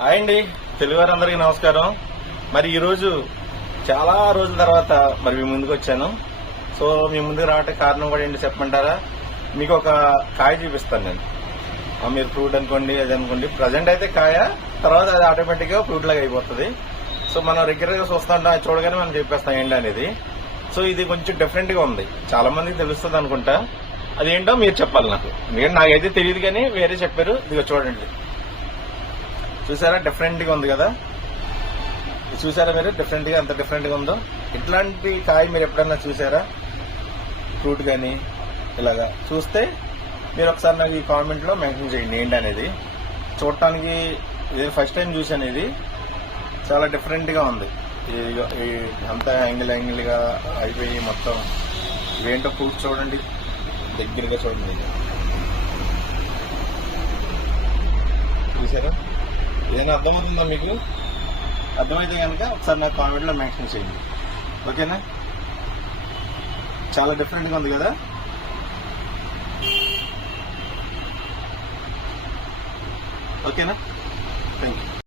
Hi అండి, తెలుగు వారందరికీ నమస్కారం. మరి ఈరోజు చాలా రోజుల తర్వాత మరి మీ ముందుకు వచ్చాను. సో మీ ముందుకు రావడానికి కారణం కూడా ఏంటి చెప్పమంటారా? మీకు ఒక కాయ చూపిస్తాను నేను. మీరు ఫ్రూట్ అనుకోండి, అది అనుకోండి. ప్రజెంట్ అయితే కాయ, తర్వాత అది ఆటోమేటిక్ గా ఫ్రూట్ లాగా అయిపోతుంది. సో మనం రెగ్యులర్ గా చూస్తుంటాం, అది చూడగానే మనం చెప్పేస్తాం ఏంటి అనేది. సో ఇది కొంచెం డిఫరెంట్ గా ఉంది, చాలా మందికి తెలుస్తుంది అనుకుంటా. అదేంటో మీరు చెప్పాలి నాకు. నాకైతే తెలియదు, కానీ వేరే చెప్పారు. ఇదిగో చూడండి, చూసారా డిఫరెంట్ గా ఉంది కదా. చూసారా మీరు డిఫరెంట్ గా, ఎంత డిఫరెంట్ గా ఉందో. ఇట్లాంటి కాయ మీరు ఎప్పుడన్నా చూసారా? ఫ్రూట్ కానీ ఇలాగా చూస్తే మీరు ఒకసారి నాకు ఈ కామెంట్ లో మెన్షన్ చేయండి ఏంటి అనేది. చూడటానికి ఇది ఫస్ట్ టైం చూసాను. ఇది చాలా డిఫరెంట్ గా ఉంది. అంతా యాంగిల్ గా అయిపోయి మొత్తం ఇవేంటో ఫ్రూట్ చూడండి, దగ్గరగా చూడండి. చూసారా? ఏదైనా అర్థమవుతుందా మీకు? అర్థమైతే కనుక ఒకసారి నాకు కామెంట్ లో మెన్షన్ చేయండి, ఓకేనా? చాలా డిఫరెంట్ గా ఉంది కదా. ఓకేనా? Thank you.